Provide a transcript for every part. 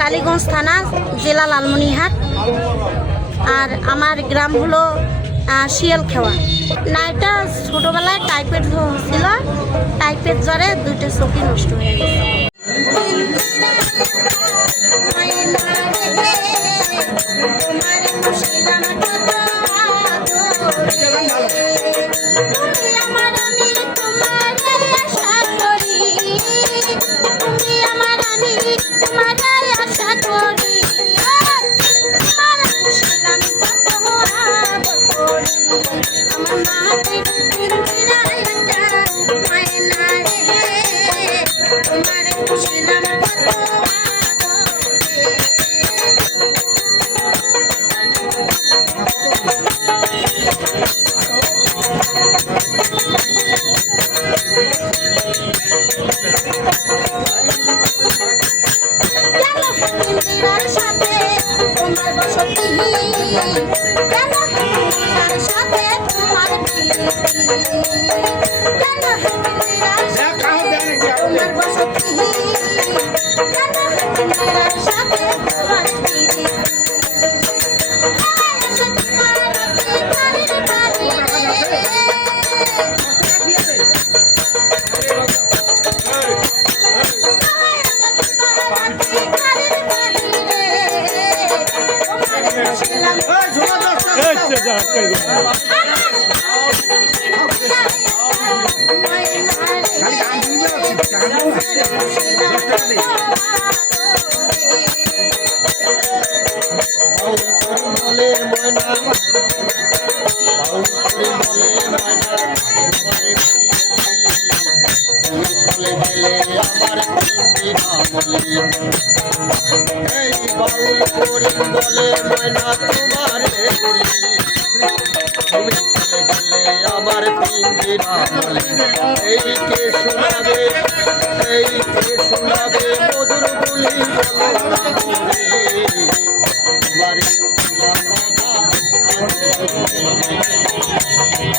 কালীগঞ্জ থানা, জেলা লালমনিরহাট। আর আমার গ্রাম হলো শিয়ালখেওয়া। না, এটা ছোটোবেলায় টাইফয়েড ছিল, টাইফয়েড জ্বরে 2টা চোখই নষ্ট হয়ে গেছে।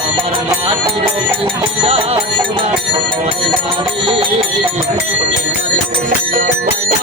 আমার মাটির পিঞ্জিরা সোনার ময়না রে ময়না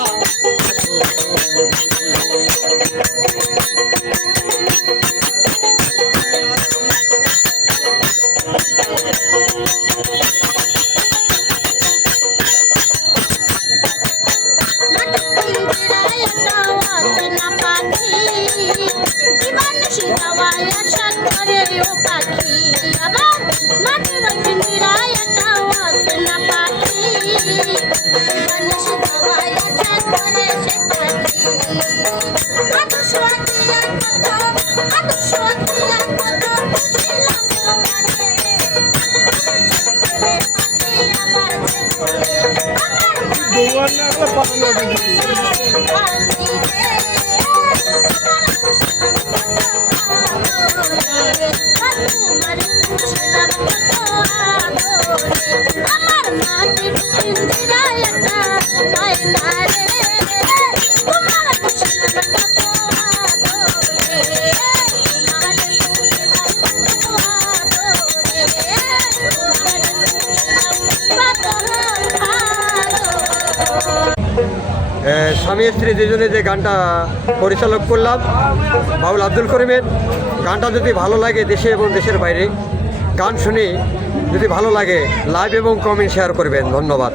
স্বামী স্ত্রী দুজনে যে গানটা পরিচালক করলাম বাউল আব্দুল করিমের, গানটা যদি ভালো লাগে দেশে এবং দেশের বাইরে, গান শুনে যদি ভালো লাগে লাইভ এবং কমেন্ট শেয়ার করবেন। ধন্যবাদ।